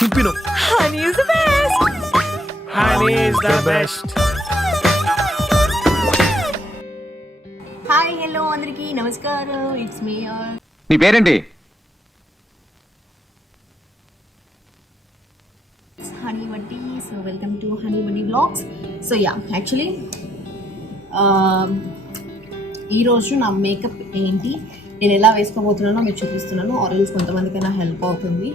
చింపిను. Honey is the best. Honey is the best. Hi hello అందరికీ నమస్కారం. It's me నీ పేరేంటి? హనీ బడ్డీ. సో వెల్కమ్ టు హనీ బడ్డీ వ్లాగ్స్. సో యా యాక్చువల్లీ ఈరోజు నా మేకప్ ఏంటి, నేను ఎలా వేసుకోబోతున్నానో మీకు చూపిస్తున్నాను. ఆరెల్స్ కొంతమందికైనా హెల్ప్ అవుతుంది.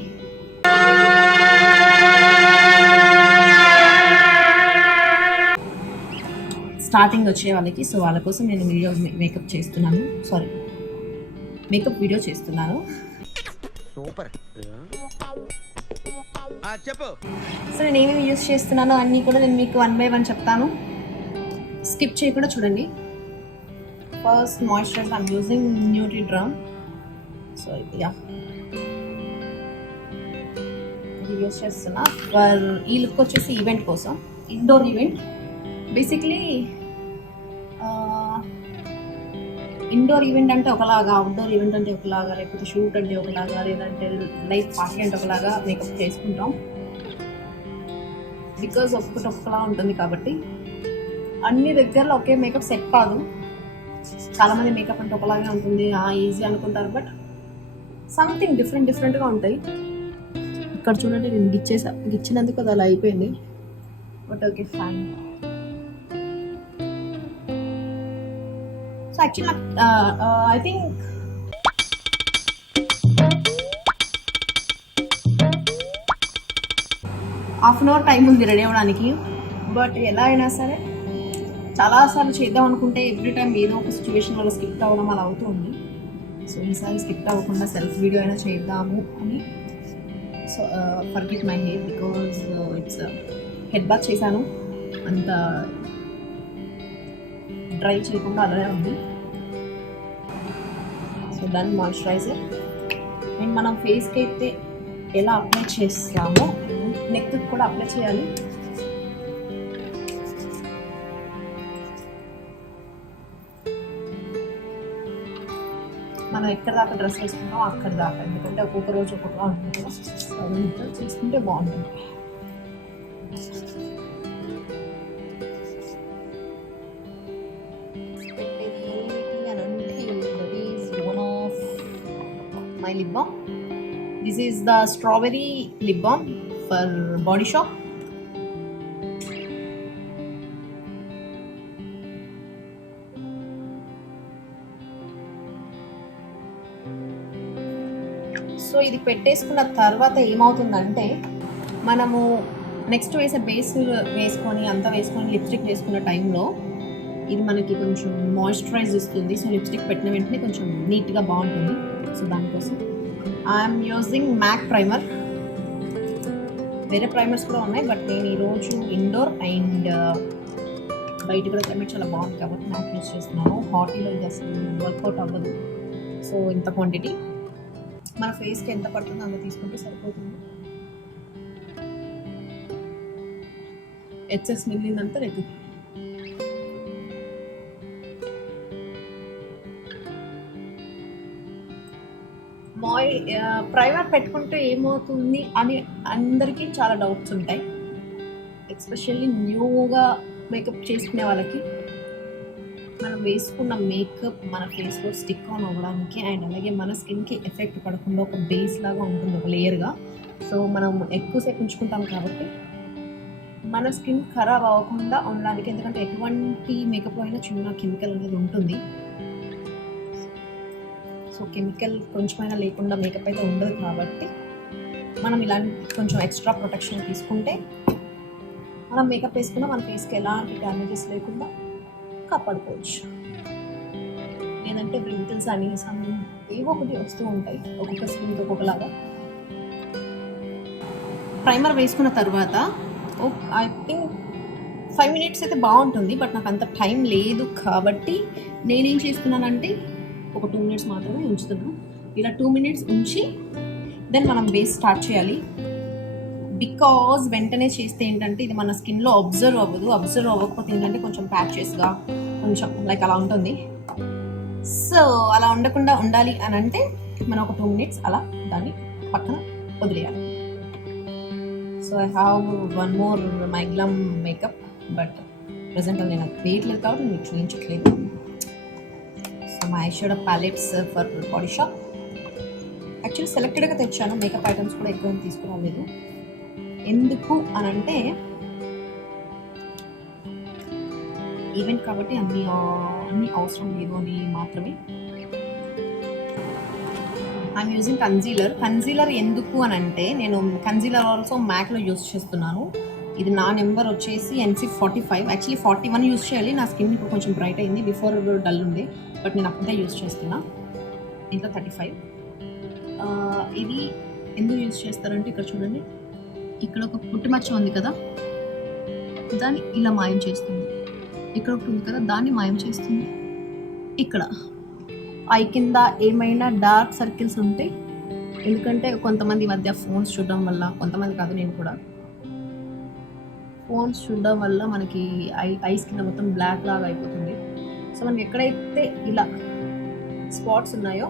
స్టార్టింగ్ వచ్చే వాళ్ళకి, సో వాళ్ళ కోసం నేను మేకప్ వీడియో చేస్తున్నాను. సూపర్. సో నేను ఏమేమి యూస్ చేస్తున్నానో అన్నీ కూడా నేను మీకు 1 by 1 చెప్తాను. స్కిప్ చేయకుండా చూడండి. First moisturiser I'm using Neutriderm. So yeah ఇది యూస్ చేస్తున్నా ఫర్ ఈ లుక్ వచ్చేసి ఈవెంట్ కోసం, indoor event. Basically indoor event అంటే ఒకలాగా, అవుట్డోర్ ఈవెంట్ అంటే ఒకలాగా, లేకపోతే షూట్ అంటే ఒకలాగా, లేదంటే లైఫ్ పార్టీ అంటే ఒకలాగా మేకప్ చేసుకుంటాం. బికాజ్ ఒక్కొక్కలా ఉంటుంది కాబట్టి అన్ని దగ్గరలో ఒకే మేకప్ సెట్ కాదు. చాలామంది మేకప్ అంటే ఒకలాగే ఉంటుంది, ఈజీ అనుకుంటారు, బట్ సంథింగ్ డిఫరెంట్గా ఉంటాయి. ఇక్కడ చూడండి, నేను గిచ్చినందుకు అది అలా అయిపోయింది, but okay fine. So actually I think half an hour time ఉంది రెడీ అవ్వడానికి. బట్ ఎలా అయినా సరే చాలాసార్లు చేద్దాం అనుకుంటే ఎవ్రీ టైం ఏదో ఒక సిచ్యువేషన్ వల్ల స్కిప్ అవ్వడం అలా అవుతుంది. సో ఈసారి స్కిప్ అవ్వకుండా సెల్ఫ్ వీడియో అయినా చేద్దాము అని. So forget my hair because it's head bath చేశాను, అంత డ్రై చేయకుండా అలానే ఉంది. సో దాన్ని మాయిశ్చరైజర్ అండ్ మనం ఫేస్కి అయితే ఎలా అప్లై చేస్తామో నెక్కి కూడా అప్లై చేయాలి. మనం ఎక్కడ దాకా డ్రెస్ వేసుకుంటామో అక్కడ దాకా, ఎందుకంటే ఒక్కొక్క రోజు ఒక్కొక్కలా ఉంటుంది కదా, అదంతా చేసుకుంటే బాగుంటుంది. My lip balm. This is the strawberry lip balm for Body Shop. So ఇది పెట్టేసుకున్న తర్వాత ఏమవుతుందంటే, మనము నెక్స్ట్ వేసే బేస్ వేసుకొని అంతా వేసుకొని లిప్స్టిక్ వేసుకున్న టైంలో ఇది మనకి కొంచెం మాయిశ్చరైజ్ ఇస్తుంది. సో లిప్స్టిక్ పెట్టిన వెంటనే కొంచెం నీట్గా బాగుంటుంది. సో దానికోసం ఐఎమ్ యూజింగ్ మ్యాక్ ప్రైమర్. వేరే ప్రైమర్స్ కూడా ఉన్నాయి, బట్ నేను ఈరోజు ఇండోర్ అండ్ బయట కూడా క్లైమేట్ చాలా బాగుంది కాబట్టి మ్యాక్ యూజ్ చేస్తున్నాను. హాటీలో ఇది అసలు వర్కౌట్ అవ్వదు. సో ఇంత క్వాంటిటీ మన ఫేస్కి ఎంత పడుతుందో అంత తీసుకుంటే సరిపోతుంది. ఎక్సెస్ మిగిలిందంతా రెగ్గు. ప్రైమర్ పెట్టుకుంటే ఏమవుతుంది అని అందరికీ చాలా డౌట్స్ ఉంటాయి, ఎస్పెషల్లీ న్యూగా మేకప్ చేసుకునే వాళ్ళకి. మనం వేసుకున్న మేకప్ మన ఫేస్లో స్టిక్ ఆన్ అవ్వడానికి అండ్ అలాగే మన స్కిన్కి ఎఫెక్ట్ పడకుండా ఒక బేస్ లాగా ఉంటుంది, ఒక లేయర్గా. సో మనం ఎక్కువసేపు ఉంచుకుంటాం కాబట్టి మన స్కిన్ ఖరాబ్ అవ్వకుండా ఉండడానికి, ఎందుకంటే ఎటువంటి మేకప్లో అయినా చిన్న కెమికల్ అనేది ఉంటుంది. సో కెమికల్ కొంచెమైనా లేకుండా మేకప్ అయితే ఉండదు కాబట్టి మనం ఇలాంటి కొంచెం ఎక్స్ట్రా ప్రొటెక్షన్ తీసుకుంటే మనం మేకప్ వేసుకున్నా మన ఫేస్కి ఎలాంటి డ్యామేజెస్ లేకుండా కాపాడుకోవచ్చు. లేదంటే రింకిల్స్ అని ఏవో ఒకటి వస్తూ ఉంటాయి, ఒక్కొక్క స్కిన్తో ఒక్కొక్కలాగా. ప్రైమర్ వేసుకున్న తర్వాత ఐ థింక్ 5 minutes అయితే బాగుంటుంది, బట్ నాకు అంత టైం లేదు కాబట్టి నేనేం చేస్తున్నానంటే ఒక 2 minutes మాత్రమే ఉంచుతున్నాను. ఇలా 2 minutes ఉంచి దెన్ మనం బేస్ స్టార్ట్ చేయాలి. బికాజ్ వెంటనే చేస్తే ఏంటంటే ఇది మన స్కిన్లో అబ్జర్వ్ అవ్వకపోతే ఏంటంటే కొంచెం ప్యాచెస్గా కొంచెం లైక్ అలా ఉంటుంది. సో అలా ఉండకుండా ఉండాలి అని అంటే మనం ఒక 2 minutes అలా దాన్ని పక్కన వదిలేయాలి. I have one more MyGlamm makeup, but present అది నేను వేయట్లేదు కాబట్టి మీకు చూపించట్లేదు. So my eye shadow palettes for Body Shop. Actually సెలెక్టెడ్గా తెచ్చాను, మేకప్ ఐటమ్స్ కూడా ఎక్కువ తీసుకురాలేదు. ఎందుకు అని అంటే ఈవెంట్ కాబట్టి అన్ని అవసరం లేదు అని మాత్రమే. ఐఎమ్ యూజింగ్ కన్సీలర్ ఎందుకు అని అంటే నేను కన్సీలర్ ఆల్సో మ్యాక్లో యూజ్ చేస్తున్నాను. ఇది నా నెంబర్ వచ్చేసి NC45. యాక్చువల్లీ 41 యూజ్ చేయాలి. నా స్కిన్ ఇప్పుడు కొంచెం బ్రైట్ అయింది, బిఫోర్ డల్ ఉంది, బట్ నేను అప్పుడే యూజ్ చేస్తున్నా. ఇంట్లో 35. ఇది ఎందుకు యూజ్ చేస్తారంటే ఇక్కడ చూడండి, ఇక్కడ ఒక పుట్టుమచ్చ ఉంది కదా, దాన్ని ఇలా మాయం చేస్తుంది. ఇక్కడ ఒకటి ఉంది కదా, దాన్ని మాయం చేస్తుంది. ఇక్కడ ఐ కింద ఏమైనా డార్క్ సర్కిల్స్ ఉంటే, ఎందుకంటే కొంతమంది మధ్య ఫోన్స్ చూడడం వల్ల, కొంతమంది కాదు నేను కూడా, ఫోన్స్ చూడడం వల్ల మనకి ఐస్ కింద మొత్తం బ్లాక్ లాగా అయిపోతుంది. సో మనకి ఎక్కడైతే ఇలా స్పాట్స్ ఉన్నాయో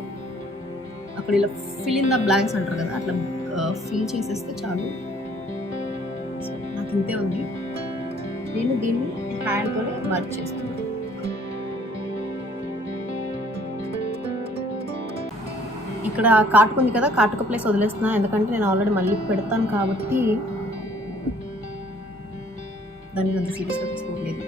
అక్కడ ఇలా ఫిల్ ఇన్ ద బ్లాంక్స్ అంటారు కదా, అట్లా ఫిల్ చేసేస్తే చాలు. సో నాకు ఇంతే ఉంది. నేను దీన్ని హ్యాండ్తోనే వర్క్ చేస్తున్నాను. ఇక్కడ కాటుక ఉంది కదా, కాటుక ప్లేస్ వదిలేస్తున్నా, ఎందుకంటే నేను ఆల్రెడీ మళ్ళీ పెడతాను కాబట్టి దాన్ని అంత సీరియస్గా తీసుకోవట్లేదు.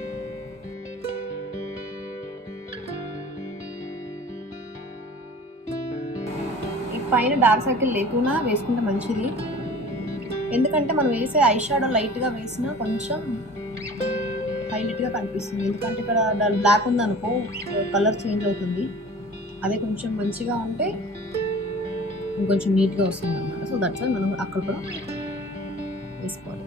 ఈ పైన డార్క్ సర్కిల్ లేకుండా వేసుకుంటే మంచిది, ఎందుకంటే మనం వేసే ఐ షాడో లైట్గా వేసినా కొంచెం హైలైట్గా కనిపిస్తుంది. ఎందుకంటే ఇక్కడ బ్లాక్ ఉందనుకో కలర్ చేంజ్ అవుతుంది, అదే కొంచెం మంచిగా ఉంటే ఇంకొంచెం నీట్గా వస్తుంది అనమాట. సో దట్స్ వై మనం అక్కడ కూడా వేసుకోవాలి.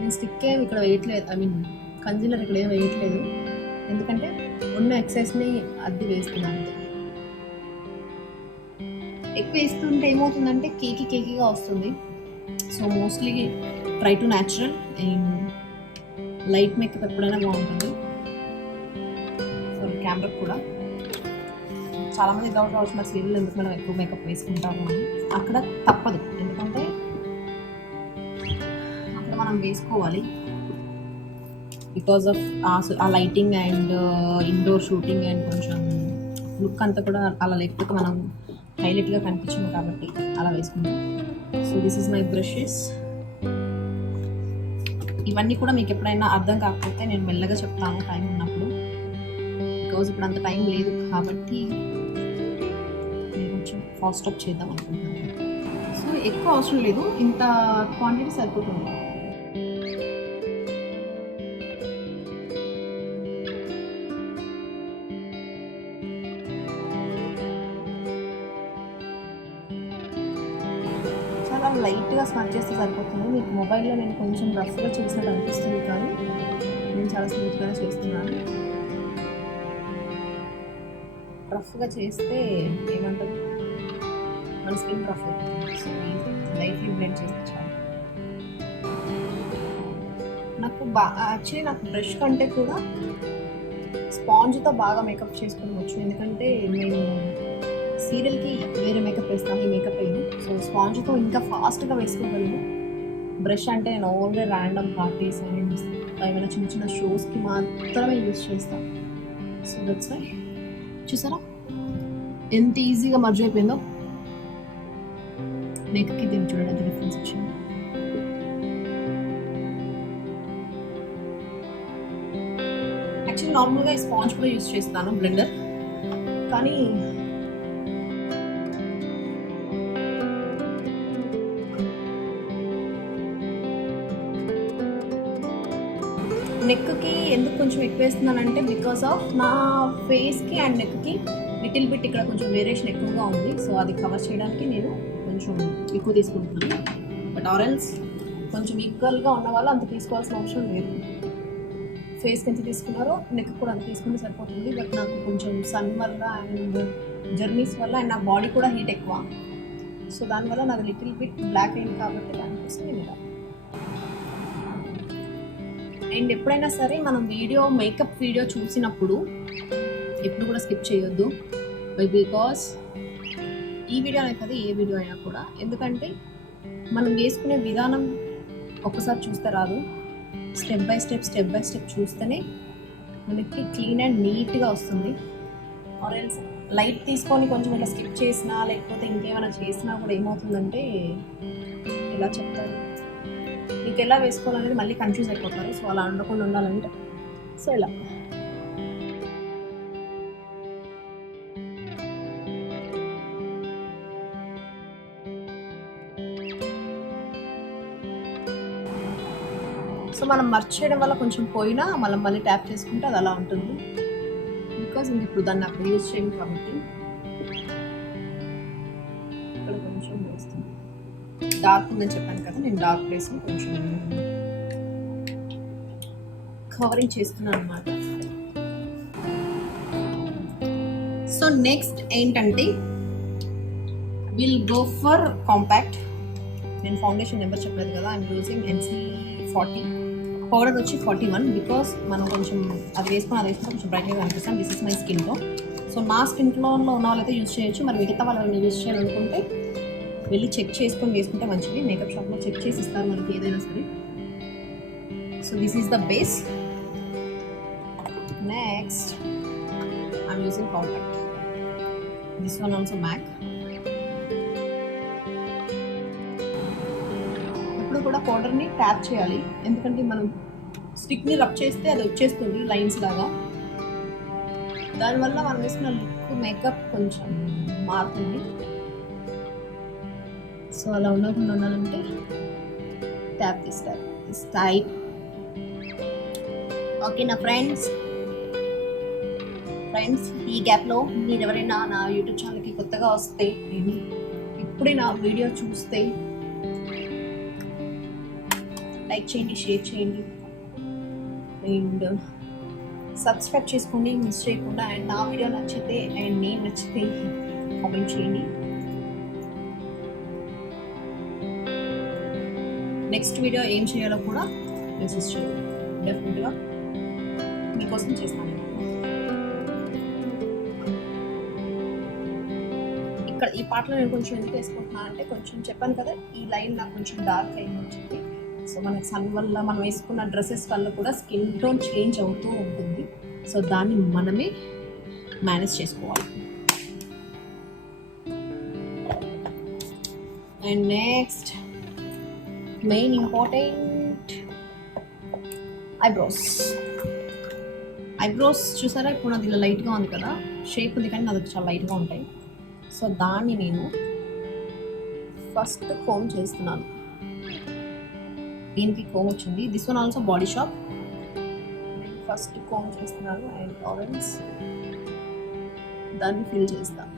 నేను స్టిక్ ఏమి ఇక్కడ వేయట్లేదు, ఐ మీన్ కన్సీలర్ ఇక్కడ ఏం వేయట్లేదు, ఎందుకంటే ఉన్న ఎక్సైజ్ని అద్దె వేస్తున్నాను. ఎక్కువ వేస్తుంటే ఏమవుతుందంటే కేకీగా వస్తుంది. So mostly try to natural and light makeup ఎప్పుడైనా బాగుంటుంది. సో కెమెరా కూడా చాలామంది డౌట్ రావచ్చు, మరి సీరియల్ ఎందుకు మనం ఎక్కువ మేకప్ వేసుకుంటాము అని. అక్కడ తప్పదు, ఎందుకంటే అక్కడ మనం వేసుకోవాలి బికాజ్ ఆఫ్ ఆ lighting and indoor shooting and కొంచెం లుక్ అంతా కూడా అలా లేకపోతే మనం హైలైట్గా కనిపించింది కాబట్టి అలా వేసుకుంటాం. So this is my brushes. ఇవన్నీ కూడా మీకు ఎప్పుడైనా అర్థం కాకపోతే నేను మెల్లగా చెప్తాను టైం ఉన్నప్పుడు, బికాజ్ ఇప్పుడు అంత టైం లేదు కాబట్టి నేను కొంచెం ఫాస్ట్ అప్ చేద్దాం అనుకుంటున్నాను. సో ఎక్కువ అవసరం లేదు, ఇంత క్వాంటిటీ సరిపోతుంది. లైట్గా స్మచ్ చేస్తే సరిపోతుంది. మీకు మొబైల్లో నేను కొంచెం రఫ్గా చేసినట్టు అనిపిస్తుంది, కానీ నేను చాలా స్మూత్గానే చేస్తున్నాను. రఫ్గా చేస్తే ఏమంటారు, మన స్కిన్ రఫ్ అవుతుంది. సో లైట్లీ బ్లెండ్ చేస్తే చాలు. నాకు యాక్చువల్లీ నాకు బ్రష్ కంటే కూడా స్పాంజ్తో బాగా మేకప్ చేసుకోవచ్చు, ఎందుకంటే నేను సీరియల్కి వేరే మేకప్ వేస్తాను, ఈ మేకప్ వేయను. సో స్పాంజ్తో ఇంకా ఫాస్ట్గా వేసుకోగలను. బ్రష్ అంటే నేను ఓన్లీ ర్యాండమ్ పార్టీస్ అండ్ ఏమైనా చిన్న చిన్న షోస్కి మాత్రమే యూజ్ చేస్తాను. So that's why. చూసారా ఎంత ఈజీగా మర్జ్ అయిపోయిందో. మేకప్కి దీన్ని చూడండి ఎంత డిఫరెన్స్ వచ్చింది. యాక్చువల్లీ నార్మల్గా ఈ స్పాంజ్ కూడా యూజ్ చేస్తాను, బ్లెండర్, కానీ నెక్కి ఎందుకు కొంచెం ఎక్కువ వేస్తున్నానంటే బికాస్ ఆఫ్ నా ఫేస్కి అండ్ నెక్కి లిటిల్ బిట్ ఇక్కడ కొంచెం వేరియేషన్ ఎక్కువగా ఉంది. సో అది కవర్ చేయడానికి నేను కొంచెం ఎక్కువ తీసుకుంటున్నాను. బట్ ఆరెల్స్ కొంచెం ఈక్వల్గా ఉన్న వాళ్ళు అంత తీసుకోవాల్సిన అవసరం లేదు. ఫేస్కి ఎంత తీసుకున్నారో నెక్ కూడా అంత తీసుకుంటే సరిపోతుంది. బట్ నాకు కొంచెం సన్ వల్ల అండ్ జర్నీస్ వల్ల అండ్ నా బాడీ కూడా హీట్ ఎక్కువ, సో దానివల్ల నాకు లిటిల్ బిట్ బ్లాక్ అయింది కాబట్టి దానికోసం నేను ఇలా. అండ్ ఎప్పుడైనా సరే మనం మేకప్ వీడియో చూసినప్పుడు ఎప్పుడు కూడా స్కిప్ చేయొద్దు, బికాస్ ఈ వీడియో అనే కదా ఏ వీడియో అయినా కూడా, ఎందుకంటే మనం వేసుకునే విధానం ఒక్కసారి చూస్తే రాదు, స్టెప్ బై స్టెప్ చూస్తేనే మనకి క్లీన్ అండ్ నీట్గా వస్తుంది. ఆరెల్స్ లైట్ తీసుకొని కొంచెం ఇలా స్కిప్ చేసినా లేకపోతే ఇంకేమైనా చేసినా కూడా ఏమవుతుందంటే, ఎలా చెప్తారు, మీకు ఎలా వేసుకోవాలనేది మళ్ళీ కన్ఫ్యూజ్ అయిపోతారు. సో అలా ఉండకుండా ఉండాలంటే సో ఇలా సో మనం మర్చ్ చేయడం వల్ల కొంచెం పోయినా మనం మళ్ళీ ట్యాప్ చేసుకుంటే అది అలా ఉంటుంది. బికాజ్ ఇంక ఇప్పుడు దాన్ని అప్పుడు యూజ్ చేయండి కాబట్టి ఇక్కడ కొంచెం వేస్తాను. డార్క్ ఉందని చెప్పాను కదా, నేను డార్క్ వేసి కొంచెం కవరింగ్ చేస్తున్నాను అనమాట. సో నెక్స్ట్ ఏంటంటే విల్ గో ఫర్ కాంపాక్ట్. నేను ఫౌండేషన్ నెంబర్ చెప్పలేదు కదా, ఐఎమ్ యూజింగ్ NC40, పౌడర్ వచ్చి 41. బికాస్ మనం కొంచెం అది వేసుకుంటే కొంచెం బ్రైట్గా కనిపిస్తాం. This is my skin tone. So నా స్కిన్ టోన్లో ఉన్న వాళ్ళైతే యూజ్ చేయొచ్చు, మరి మిగతా వాళ్ళు యూజ్ చేయాలనుకుంటే వెళ్ళి చెక్ చేసుకొని వేసుకుంటే మంచిది. మేకప్ షాప్లో చెక్ చేసి ఇస్తారు మనకి ఏదైనా సరే. So this is the base. Next I'm using compact. This one also MAC. ఎప్పుడు కూడా పౌడర్ని ట్యాప్ చేయాలి, ఎందుకంటే మనం స్టిక్ని రబ్ చేస్తే అది వచ్చేస్తుంది లైన్స్ లాగా. దానివల్ల మనం వేసిన లుక్ మేకప్ కొంచెం మారుతుంది. సో అలా ఉండకుండా ఉండాలంటే ట్యాప్ దిస్ టైప్. ఓకే నా ఫ్రెండ్స్, ఈ గ్యాప్లో మీరు ఎవరైనా నా యూట్యూబ్ ఛానల్కి కొత్తగా వస్తే, నేను ఇప్పుడే నా వీడియో చూస్తే లైక్ చేయండి, షేర్ చేయండి అండ్ సబ్స్క్రైబ్ చేసుకోండి మిస్ చేయకుండా. అండ్ నా వీడియో నచ్చితే అండ్ నేను నచ్చితే కామెంట్ చేయండి. నెక్స్ట్ వీడియో ఏం చేయాలో కూడా మెసేజ్ చేయండి, డెఫినెట్గా మీకోసం చేస్తాను. ఇక్కడ ఈ పాటలో నేను కొంచెం ఎందుకు వేసుకుంటున్నాను అంటే, కొంచెం చెప్పాను కదా ఈ లైన్ నాకు కొంచెం డార్క్ అయింది వచ్చింది. సో మనకి సన్ వల్ల మనం వేసుకున్న డ్రెస్సెస్ వల్ల కూడా స్కిన్ టోన్ చేంజ్ అవుతూ ఉంటుంది. సో దాన్ని మనమే మేనేజ్ చేసుకోవాలి. And next main important eyebrows చూసారా, ఇప్పుడు నాది ఇలా లైట్గా ఉంది కదా, షేప్ ఉంది కానీ నాది చాలా లైట్గా ఉంటాయి. సో దాన్ని నేను ఫస్ట్ కోమ్ చేస్తున్నాను. దీనికి కోమ్ వచ్చింది. This one also body shop. First comb చేస్తున్నాను అండ్ ఆరెంజ్ దాన్ని ఫిల్ చేస్తాను.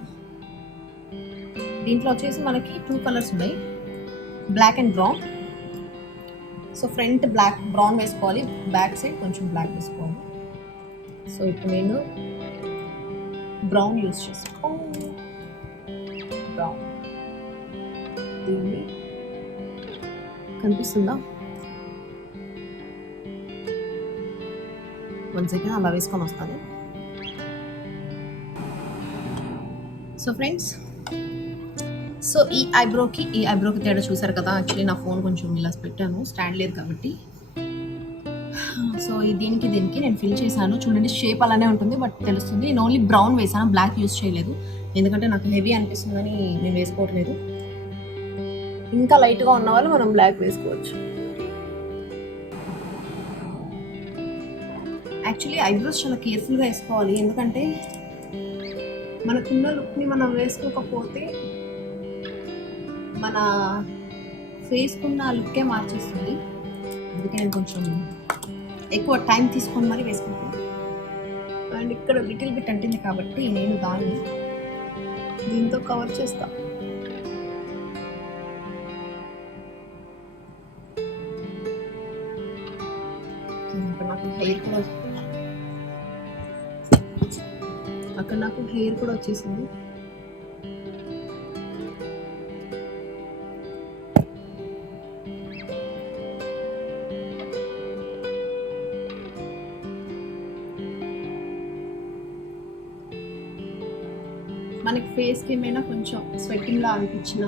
దీంట్లో వచ్చేసి మనకి 2 కలర్స్ ఉన్నాయి, black and brown. So front brown వేసుకోవాలి, బ్యాక్ సైడ్ కొంచెం బ్లాక్ వేసుకోవాలి. సో ఇప్పుడు నేను బ్రౌన్ యూజ్ చేసుకోవాలి. బ్రౌన్ దీన్ని కనిపిస్తుందా, వన్ సెకండ్ అలా వేసుకొని వస్తాను. సో ఫ్రెండ్స్, సో ఈ ఐబ్రోకి తేడా చూసారు కదా. యాక్చువల్లీ నా ఫోన్ కొంచెం ఇలా పెట్టాను, స్టాండ్ లేదు కాబట్టి. సో దీనికి నేను ఫిల్ చేశాను. చూడండి షేప్ అలానే ఉంటుంది బట్ తెలుస్తుంది. నేను ఓన్లీ బ్రౌన్ వేసాను, బ్లాక్ యూజ్ చేయలేదు, ఎందుకంటే నాకు హెవీ అనిపిస్తుందని నేను వేసుకోవట్లేదు. ఇంకా లైట్గా ఉన్న వాళ్ళు మనం బ్లాక్ వేసుకోవచ్చు. యాక్చువల్లీ ఐబ్రోస్ చాలా కేర్ఫుల్గా వేసుకోవాలి, ఎందుకంటే మనకున్న లుక్ని మనం వేసుకోకపోతే మన ఫేస్కున్న లుక్కే మార్చేస్తుంది. అందుకే నేను కొంచెం ఎక్కువ టైం తీసుకొని మరీ వేసుకుంటాను. అండ్ ఇక్కడ లిటిల్ బిట్ అంటుంది కాబట్టి నేను దాన్ని దీంతో కవర్ చేస్తాను. అక్కడ నాకు హెయిర్ కూడా వచ్చేసింది. మనకి ఫేస్కి ఏమైనా కొంచెం స్వెట్టింగ్లా అనిపించిన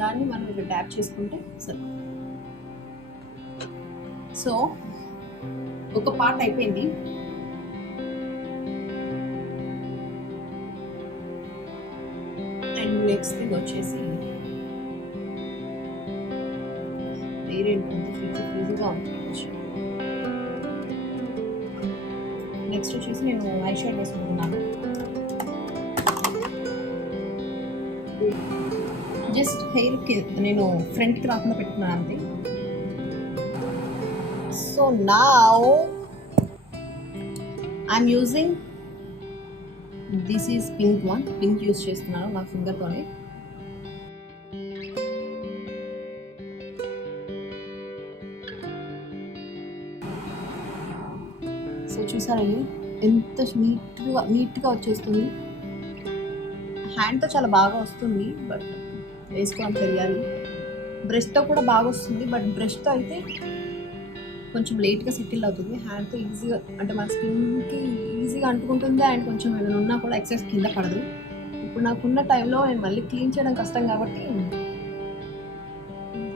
దాన్ని మనం ఇట్లా ట్యాప్ చేసుకుంటే సరే. సో ఒక పార్ట్ అయిపోయింది. అండ్ నెక్స్ట్ థింగ్ వచ్చేసి ఫ్రీజీగా ఉంది. నెక్స్ట్ వచ్చేసి నేను ఐ షేడ్ వేసుకుంటున్నాను. జస్ట్ హెయిర్కి నేను ఫ్రంట్కి రాకుండా పెట్టుకున్నాను అంతే. So now I'm using this is pink one. Pink use చేస్తున్నాను నా ఫింగర్తోనే. సో చూసారండి ఎంత నీట్గా వచ్చేస్తుంది. హ్యాండ్తో చాలా బాగా వస్తుంది, బట్ వేసుకోవడం తెలియాలి. బ్రష్తో కూడా బాగా వస్తుంది, బట్ బ్రష్తో అయితే కొంచెం లేట్గా సెటిల్ అవుతుంది. హ్యాండ్తో ఈజీగా అంటే మన స్కిన్కి ఈజీగా అంటుకుంటుంది. అండ్ కొంచెం ఏదైనా ఉన్నా కూడా ఎక్సెస్ కింద పడదు. ఇప్పుడు నాకున్న టైంలో నేను మళ్ళీ క్లీన్ చేయడం కష్టం కాబట్టి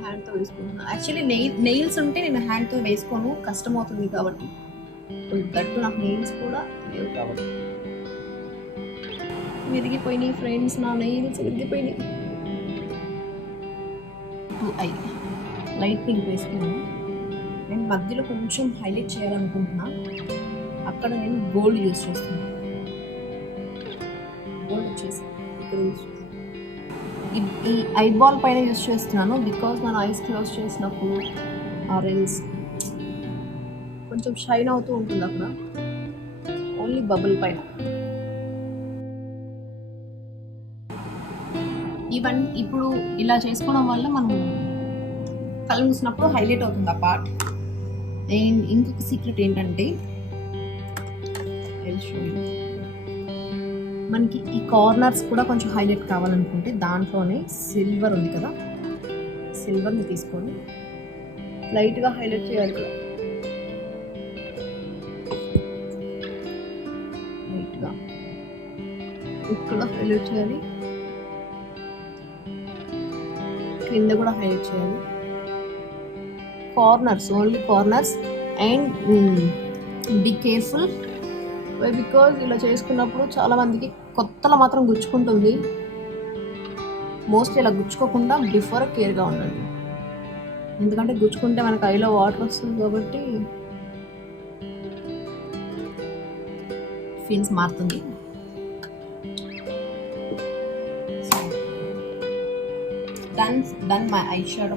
హ్యాండ్తో వేసుకుంటున్నాను. యాక్చువల్లీ నెయిల్స్ ఉంటే నేను హ్యాండ్తో వేసుకోను, కష్టం అవుతుంది కాబట్టి. దట్టు నాకు నెయిల్స్ కూడా లేవు కాబట్టి విరిగిపోయినాయి ఫ్రెండ్స్. నా నెయిల్స్ విరిగిపోయినాయి. ఐ లైట్ పింక్ వేసుకున్నాను. నేను మధ్యలో కొంచెం హైలైట్ చేయాలనుకుంటున్నా. అక్కడ నేను గోల్డ్ యూజ్ చేస్తున్నాను. గోల్డ్ వచ్చేసి ఇక్కడ యూజ్ ఈ ఐబాల్ పైన యూజ్ చేస్తున్నాను. బికాజ్ మన ఐస్ క్లోజ్ చేసినప్పుడు ఆరెంజ్ కొంచెం షైన్ అవుతూ ఉంటుంది అక్కడ, ఓన్లీ బబుల్ పైన. ఈవెన్ ఇప్పుడు ఇలా చేసుకోవడం వల్ల మనం కళ్ళు మూసినప్పుడు హైలైట్ అవుతుంది ఆ పార్ట్. అండ్ ఇంకొక సీక్రెట్ ఏంటంటే మనకి ఈ కార్నర్స్ కూడా కొంచెం హైలైట్ కావాలనుకుంటే దాంట్లోనే సిల్వర్ ఉంది కదా, సిల్వర్ని తీసుకొని లైట్గా హైలైట్ చేయాలి కదా. లైట్గా ఇక్కడ హైలైట్ చేయాలి, కింద కూడా హైలైట్ చేయాలి. Corners, only corners. And be careful, because ఇలా చేసుకున్నప్పుడు చాలామందికి కొత్తలో మాత్రం గుచ్చుకుంటుంది. మోస్ట్లీ ఇలా గుచ్చుకోకుండా బిఫోర్ కేర్గా ఉండండి. ఎందుకంటే గుచ్చుకుంటే మనకు ఐలో వాటర్ వస్తుంది కాబట్టి ఫీల్స్ మారుతుంది. Done my eyeshadow,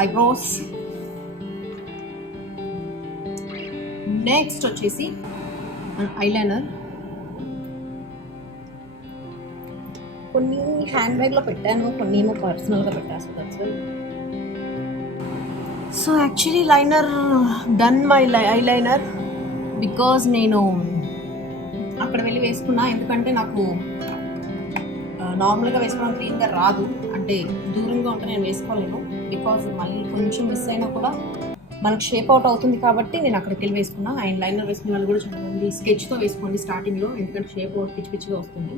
eyebrows. Next వచ్చేసి ఐలైనర్. కొన్ని హ్యాండ్ బ్యాగ్లో పెట్టాను, కొన్ని ఏమో పర్సనల్గా పెట్టాను. So actually liner done my eyeliner because నేను అక్కడ వెళ్ళి వేసుకున్నా. ఎందుకంటే నాకు నార్మల్గా వేసుకోవడం క్లీన్గా రాదు, అంటే దూరంగా ఉంటే నేను వేసుకోలేను. బికాజ్ మళ్ళీ కొంచెం మిస్ అయినా కూడా మనకు షేప్ అవుట్ అవుతుంది కాబట్టి నేను అక్కడికి వెళ్ళి వేసుకున్నా. అండ్ లైనర్ వేసుకున్న వాళ్ళు కూడా చాలా మంది స్కెచ్తో వేసుకోండి స్టార్టింగ్లో, ఎందుకంటే షేప్ అవుట్ పిచ్చిగా వస్తుంది.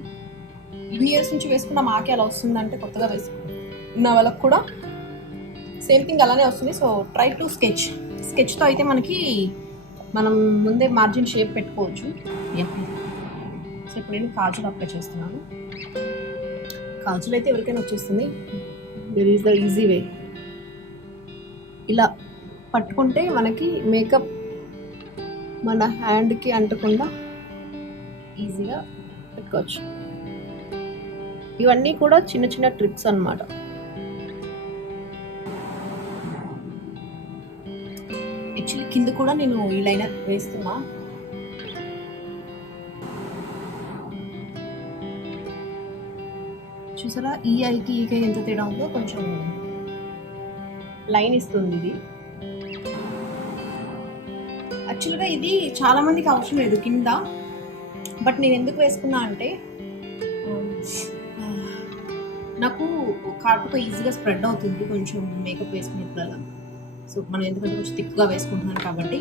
ఇన్ని ఇయర్స్ నుంచి వేసుకున్న మాకే అలా వస్తుందంటే కొత్తగా వేసుకున్న వాళ్ళకి కూడా సేమ్ థింగ్ అలానే వస్తుంది. సో ట్రై టు స్కెచ్తో అయితే మనకి మనం ముందే మార్జిన్ షేప్ పెట్టుకోవచ్చు. సో ఇప్పుడు నేను కాజల్ అప్లై చేస్తున్నాను. కాజల్ అయితే ఎవరికైనా వచ్చేస్తుంది. There is the easy way. ఇలా పట్టుకుంటే మనకి మేకప్ మన హ్యాండ్కి అంటకుండా ఈజీగా పెట్టుకోవచ్చు. ఇవన్నీ కూడా చిన్న చిన్న ట్రిక్స్ అన్నమాట. యాక్చువల్లీ కింద కూడా నేను ఈ లైనర్ వేస్తున్నా. చూసారా ఈ ఐకి ఈకి ఎంత తేడా ఉందో, కొంచెం లైన్ ఇస్తుంది ఇది. యాక్చువల్గా ఇది చాలా మందికి అవసరం లేదు కింద, బట్ నేను ఎందుకు వేసుకున్నా అంటే నాకు కాటుక ఈజీగా స్ప్రెడ్ అవుతుంది కొంచెం మేకప్ వేసుకునేప్పుడల్లా. సో మనం ఎందుకంటే కొంచెం థిక్గా వేసుకుంటున్నాను కాబట్టి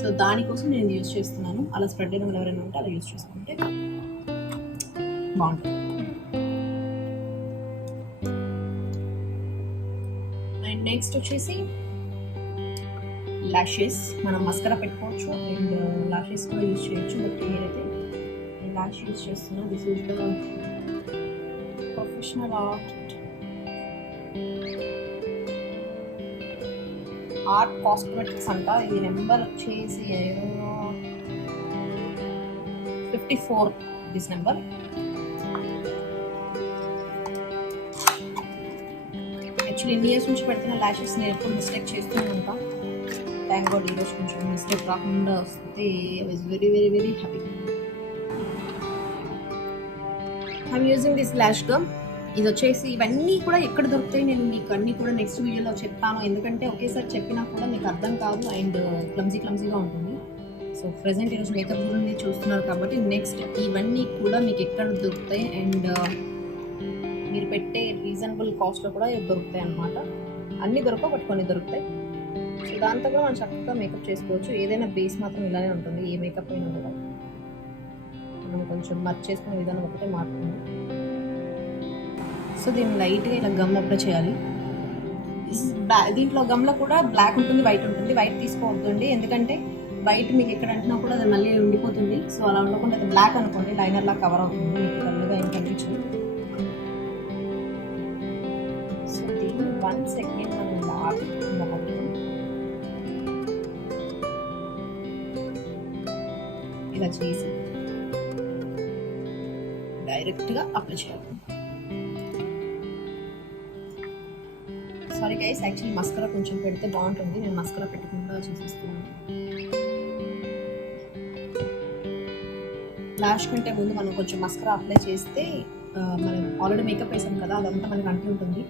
సో దానికోసం నేను యూజ్ చేస్తున్నాను. అలా స్ప్రెడ్ అయిన వాళ్ళు ఎవరైనా ఉంటే అలా యూజ్ చేసుకుంటే బాగుంటుంది. అండ్ నెక్స్ట్ వచ్చేసి లాషెస్. మనం మస్కరా పెట్టుకోవచ్చు అండ్ లాషెస్ కూడా యూజ్ చేయొచ్చు. బట్ నేనైతే లాష్ యూజ్ చేస్తున్నా. This is the professional art cosmetics అంట. ఇది నెంబర్ వచ్చేసి 54 దిస్ నెంబర్. యాక్చువల్లీ ఇన్ని ఇయర్స్ నుంచి పెడుతున్న లాషెస్ నేను ఎప్పుడు మిస్టేక్ చేస్తూనే ఉంటాను. థ్యాంక్ గాడ్ ఈరోజు కొంచెం మిస్టేక్ రాకుండా వస్తే I was very very very happy. I'm using this lash gum. ఇది వచ్చేసి ఇవన్నీ కూడా ఎక్కడ దొరుకుతాయి నేను మీకు అన్నీ కూడా నెక్స్ట్ వీడియోలో చెప్తాను. ఎందుకంటే ఒకేసారి చెప్పినా కూడా మీకు అర్థం కాదు అండ్ క్లమ్జీగా ఉంటుంది. సో ప్రెసెంట్ ఈరోజు మేకప్ గురించి చూస్తున్నారు కాబట్టి నెక్స్ట్ ఇవన్నీ కూడా మీకు ఎక్కడ దొరుకుతాయి అండ్ మీరు పెట్టే రీజనబుల్ కాస్ట్లో కూడా దొరుకుతాయి అన్నమాట. అన్నీ దొరకవు బట్ కొన్ని దొరుకుతాయి. సో దాంతో కూడా మనం చక్కగా మేకప్ చేసుకోవచ్చు. ఏదైనా బేస్ మాత్రం ఇలానే ఉంటుంది. ఏ మేకప్ అయినా కూడా మనం కొంచెం మర్చ్ చేసుకునే విధానం ఒకటే మారుతుంది. సో దీన్ని లైట్గా ఇలా గమ్ అప్లై చేయాలి. దీంట్లో గమ్లో కూడా బ్లాక్ ఉంటుంది, వైట్ ఉంటుంది. వైట్ తీసుకోవద్దు అండి, ఎందుకంటే వైట్ మీకు ఎక్కడ అంటున్నా కూడా అది మళ్ళీ ఉండిపోతుంది. సో అలా ఉండకుండా అది బ్లాక్ అనుకోండి, లైనర్లా కవర్ అవుతుంది, మీకు కళ్ళుగా ఏం కనిపించదు. సో దీన్ని 1 సెకండ్ మనం ఇలా చేసి డైరెక్ట్గా అప్లై చేయాలి. సారీ గైస్, యాక్చువల్లీ మస్కరా కొంచెం పెడితే బాగుంటుంది. నేను మస్కరా పెట్టకుండా చేసేస్తున్నాను. లాష్ కంటే ముందు మనం కొంచెం మస్కరా అప్లై చేస్తే మనం ఆల్రెడీ మేకప్ వేసాం కదా, అదంతా మనకి అంటి ఉంటుంది.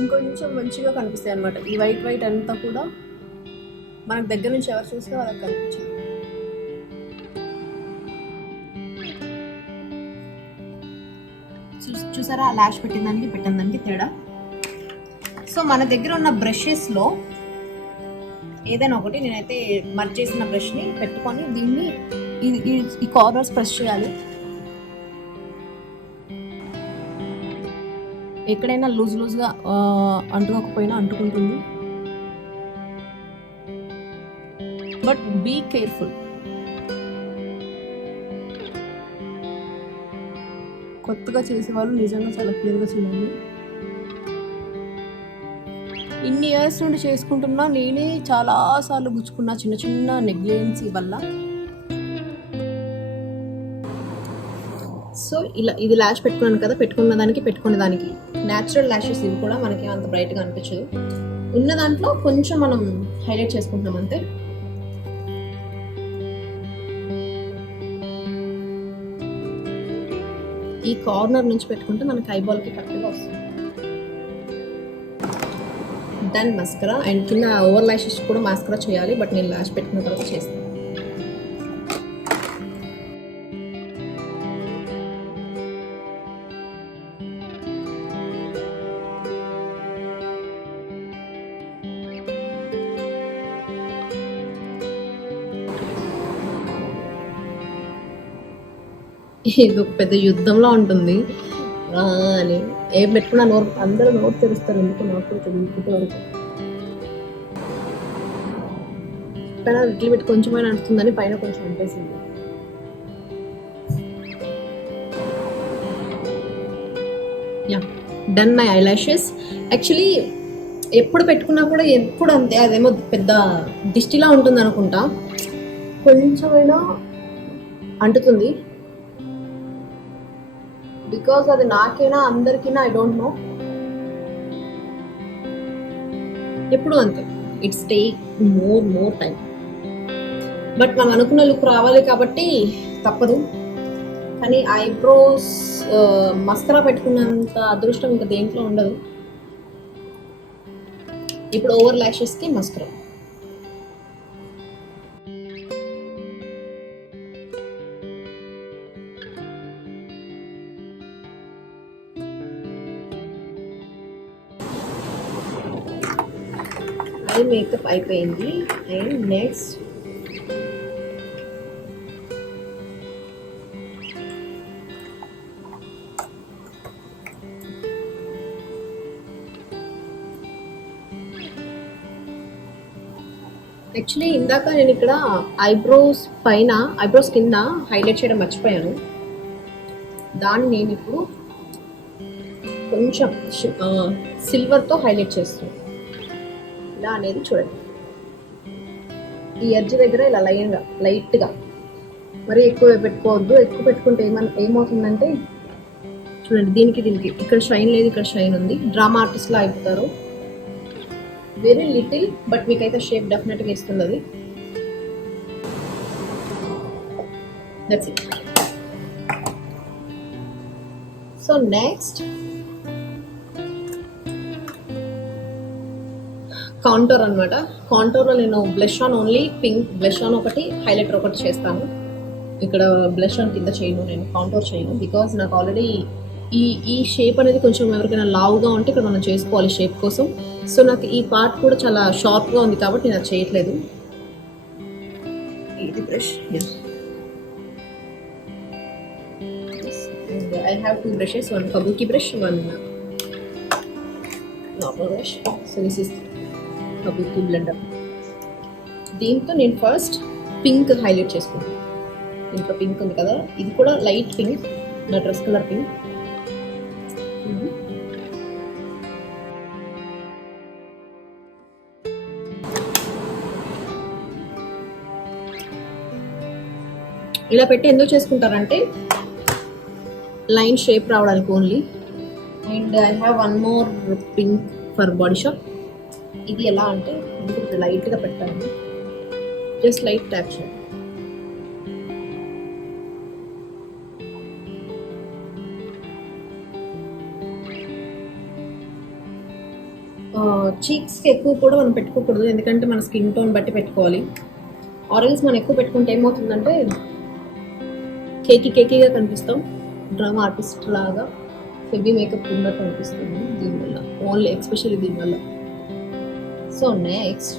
ఇంకొంచెం మంచిగా కనిపిస్తాయి అనమాట. ఈ వైట్ వైట్ అంతా కూడా మనకు దగ్గర నుంచి ఎవరు చూస్తే వాళ్ళకి కనిపించదు. చూసారా లాష్ పెట్టిన దానికి తేడా. సో మన దగ్గర ఉన్న బ్రషెస్లో ఏదైనా ఒకటి నేనైతే మర్జ్ చేసిన బ్రష్ని పెట్టుకొని దీన్ని ఈ కార్నర్స్ ప్రెస్ చేయాలి. ఎక్కడైనా లూజ్గా అంటుకోకపోయినా అంటుకుంటుంది. But be careful. కొత్తగా చేసేవాళ్ళు నిజంగా చాలా క్లియర్గా చేయాలి. ఇన్ని ఇయర్స్ నుండి చేసుకుంటున్నా నేనే చాలాసార్లు గుచ్చుకున్నా చిన్న చిన్న నెగ్లిజెన్సీ వల్ల. సో ఇలా ఇది లాష్ పెట్టుకున్నాను కదా, పెట్టుకున్న దానికి న్యాచురల్ లాషెస్ ఇవి కూడా మనకి అంత బ్రైట్గా అనిపించదు. ఉన్న దాంట్లో కొంచెం మనం హైలైట్ చేసుకుంటున్నాం అంతే. ఈ కార్నర్ నుంచి పెట్టుకుంటే మనకి ఐబాల్కి కరెక్ట్గా వస్తుంది. Done mascara. అండ్ కింద ఓవర్ లాషెస్ కూడా మస్కరా చేయాలి, బట్ నేను లాష్ పెట్టుకున్న తర్వాత చేస్తాను. ఇది ఒక పెద్ద యుద్ధంలో ఉంటుంది అని ఏం పెట్టుకున్నా అందరూ నోరు తెరుస్తారు. ఎందుకు నాకు కూడా తెలియదు వరకు. కానీ ఇడ్లీ పెట్టి కొంచెమైనా అంటుందని పైన కొంచెం అంటేసింది. Yeah done my eyelashes. Actually ఎప్పుడు పెట్టుకున్నా కూడా ఎప్పుడు అంతే, అదేమో పెద్ద దిష్టిలా ఉంటుంది అనుకుంటా, కొంచెమైనా అంటుతుంది. బికాజ్ అది నాకైనా అందరికైనా ఐ డోంట్ నో, ఎప్పుడు అంతే. It's take more time. But మనం అనుకున్న లుక్ రావాలి కాబట్టి తప్పదు. కానీ ఐబ్రోస్ మస్కరా పెట్టుకున్నంత అదృష్టం ఇంకా దేంట్లో ఉండదు. ఇప్పుడు ఓవర్ లాషెస్కి మస్కరా. ఇది మేకప్ అయిపోయింది. అండ్ నెక్స్ట్ యాక్చువల్లీ ఇందాక నేను ఇక్కడ ఐబ్రోస్ కింద హైలైట్ చేయడం మర్చిపోయాను. దాన్ని నేను ఇప్పుడు కొంచెం సిల్వర్తో హైలైట్ చేస్తాను. ఇలా అనేది చూడండి, ఈ ఎడ్జ్ దగ్గర ఇలా లైట్గా, మరి ఎక్కువ పెట్టుకోవద్దు. ఎక్కువ పెట్టుకుంటే ఏమవుతుందంటే చూడండి, దీనికి ఇక్కడ షైన్ లేదు, ఇక్కడ షైన్ ఉంది. డ్రామా ఆర్టిస్ట్లా అయిపోతారు. వెరీ లిటిల్, బట్ మీకైతే షేప్ డెఫినెట్గా ఇస్తుంది అది. That's it. So next contour అనమాట. కాంటోర్లో నేను blush on only pink blush on ఒకటి, హైలైటర్ ఒకటి చేస్తాను. ఇక్కడ బ్లష్ ఆన్ కింద చేయను, నేను కాంటోర్ చేయను. బికాజ్ నాకు ఆల్రెడీ ఈ షేప్ అనేది కొంచెం ఎవరికైనా లావుగా ఉంటే ఇక్కడ మనం చేసుకోవాలి షేప్ కోసం. సో నాకు ఈ పార్ట్ కూడా చాలా షార్ప్గా ఉంది కాబట్టి నేను అది చేయట్లేదు. ఇది brush, and I have 2 brushes, one kabuki brush, one normal brush. So this is kabuki blender. దీంతో నేను ఫస్ట్ పింక్ హైలైట్ చేసుకుంటాను. దీంట్లో పింక్ ఉంది కదా, ఇది కూడా లైట్ పింక్, నా డ్రెస్ కలర్ పింక్. ఇలా పెట్టి ఎందుకు చేసుకుంటారంటే లైన్ షేప్ రావడానికి only. And I have one more pink for Body shop. ఇది ఎలా అంటే ఇది లైట్గా పెట్టాను, జస్ట్ లైట్ ట్యాప్ చేయండి. చీక్స్కి ఎక్కువ కూడా మనం పెట్టుకోకూడదు, ఎందుకంటే మన స్కిన్ టోన్ బట్టి పెట్టుకోవాలి. ఆరెల్స్ మనం ఎక్కువ పెట్టుకుంటే ఏమవుతుందంటే కేకీగా కనిపిస్తాం, డ్రామా ఆర్టిస్ట్ లాగా హెవీ మేకప్ ఉన్నట్టు అనిపిస్తుంది దీనివల్ల, ఓన్లీ ఎస్పెషల్లీ దీనివల్ల. సో నెక్స్ట్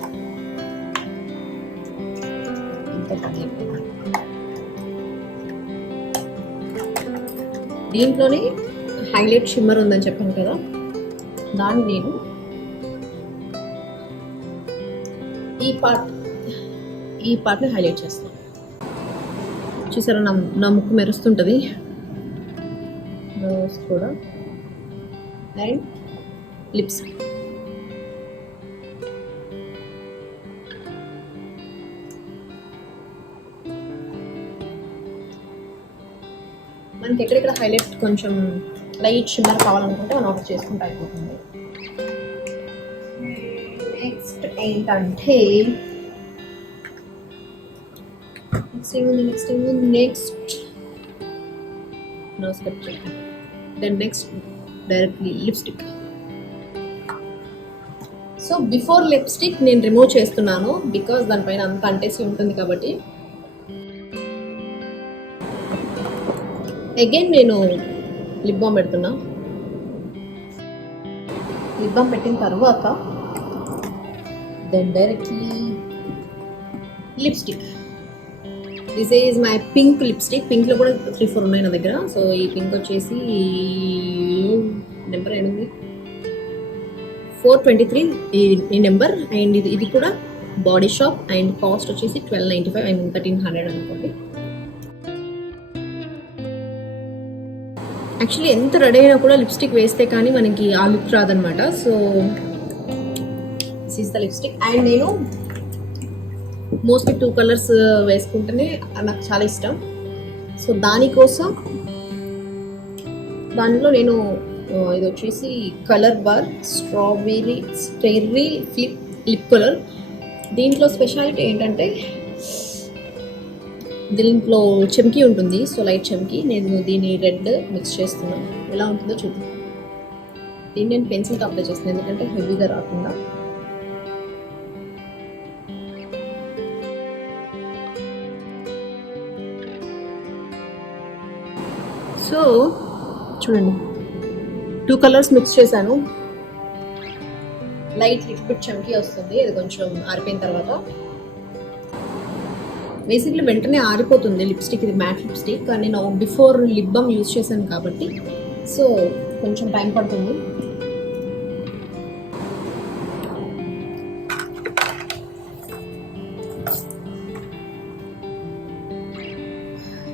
దీంట్లోనే హైలైట్ షిమ్మర్ ఉందని చెప్పాను కదా, దాన్ని నేను ఈ పార్ట్ని హైలైట్ చేస్తాను. చూసారా నా ముక్కు మెరుస్తుంటుంది, నోస్ కూడా, అండ్ లిప్స్. మనకి ఎక్కడెక్కడ హైలైట్ కొంచెం లైట్ షిమ్మర్ కావాలనుకుంటే మనం ఒకటి చేసుకుంటే అయిపోతుంది. నెక్స్ట్ ఏంటంటే నెక్స్ట్ నోస్ కట్ చేయండి. Then next directly lipstick. So before lipstick నేను రిమూవ్ చేస్తున్నాను, బికాస్ దానిపైన అంత అంటేసి ఉంటుంది కాబట్టి. అగైన్ నేను లిప్ బామ్ పెడుతున్నా. లిప్ బామ్ పెట్టిన తర్వాత then directly lipstick. This is my pink lipstick. పింక్లో కూడా 3-4 ఉన్నాయి నా దగ్గర. సో ఈ పింక్ వచ్చేసి నెంబర్ ఏముంది, 423 ఈ నెంబర్. అండ్ ఇది కూడా బాడీ షాప్, అండ్ కాస్ట్ వచ్చేసి 1295 అండ్ 1300 అనుకోండి. యాక్చువల్లీ ఎంత రెడీ అయినా కూడా లిప్స్టిక్ వేస్తే కానీ మనకి ఆ లుక్ రాదనమాట. So this is the lipstick. And నేను మోస్ట్లీ 2 కలర్స్ వేసుకుంటేనే నాకు చాలా ఇష్టం. సో దానికోసం దానిలో నేను ఇది వచ్చేసి colour bar strawberry lip colour. దీంట్లో స్పెషాలిటీ ఏంటంటే దీంట్లో చెమ్కీ ఉంటుంది, సో లైట్ చెమ్కీ. నేను దీన్ని రెడ్ మిక్స్ చేస్తున్నాను, ఎలా ఉంటుందో చూద్దాం. దీన్ని నేను పెన్సిల్తో అప్లై చేస్తున్నాను ఎందుకంటే హెవీగా రాకుండా. సో చూడండి 2 కలర్స్ మిక్స్ చేశాను. లైట్ లిక్విడ్ చమ్కీ వస్తుంది. అది కొంచెం ఆరిపోయిన తర్వాత బేసిక్లీ వెంటనే ఆరిపోతుంది లిప్స్టిక్. ఇది మ్యాట్ లిప్స్టిక్, కానీ నేను బిఫోర్ లిప్ బామ్ యూజ్ చేశాను కాబట్టి సో కొంచెం టైం పడుతుంది.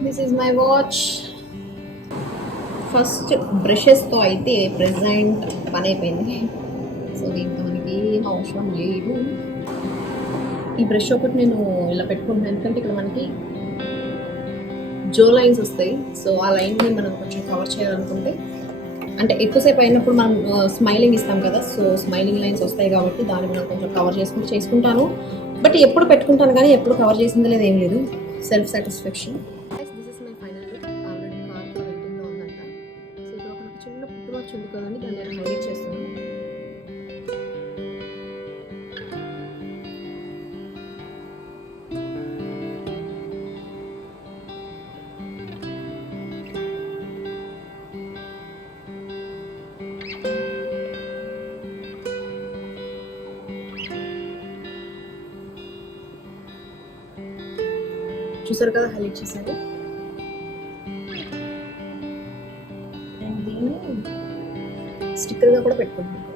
This is my watch. First బ్రషెస్తో అయితే ప్రెజెంట్ పని అయిపోయింది. సో దీంతో మనకి ఏం అవసరం లేదు. ఈ బ్రష్ ఒకటి నేను ఇలా పెట్టుకుంటున్నాను ఎందుకంటే ఇక్కడ మనకి జో లైన్స్ వస్తాయి. సో ఆ లైన్ని మనం కొంచెం కవర్ చేయాలనుకుంటే, అంటే ఎక్కువసేపు అయినప్పుడు మనం స్మైలింగ్ ఇస్తాం కదా, సో స్మైలింగ్ లైన్స్ వస్తాయి కాబట్టి దాన్ని మనం కొంచెం కవర్ చేసుకుంటాను. బట్ ఎప్పుడు పెట్టుకుంటాను కానీ ఎప్పుడు కవర్ చేసింది లేదు, ఏం లేదు. Self satisfaction. This is my final look. Already కార్లో వెయిటింగ్లో ఉందంట. సో ఇక్కడ ఒక చిన్న పుట్టుమచ్చ ఉంది కదండి, దాన్ని నేను హైలైట్ చేస్తాను. చూసారు కదా, హైలైట్ చేశాను. అండ్ దీన్ని స్టిక్కర్గా కూడా పెట్టుకుంటున్నాను.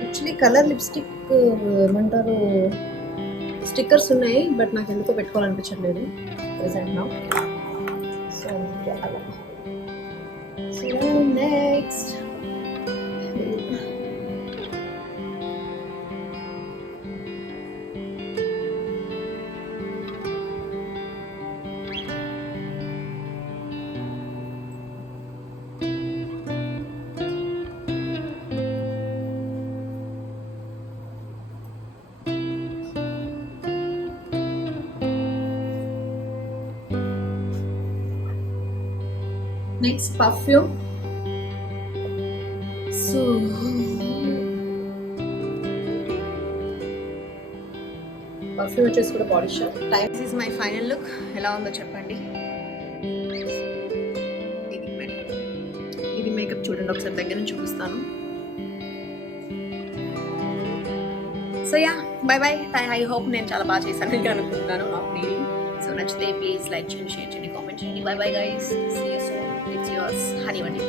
యాక్చువల్లీ కలర్ లిప్స్టిక్ ఏమంటారు స్టిక్కర్స్ ఉన్నాయి, బట్ నాకు ఎందుకో పెట్టుకోవాలనిపించట్లేదు ప్రెసెంట్ నా. సో అలా. So next perfume. So perfume వచ్చేసి కూడా body shop. This is my final look. ఎలా ఉందో చెప్పండి. ఇది మేకప్ చూడండి, ఒకసారి దగ్గర నుంచి చూపిస్తాను. So yeah, bye bye. I hope నేను చాలా బాగా చేశాను అనుకుంటున్నాను. సో నచ్చితే ప్లీజ్ లైక్ చేయండి, షేర్ చేయండి, కామెంట్ చేయండి. Bye bye guys. See you soon. It's yours honey వండి.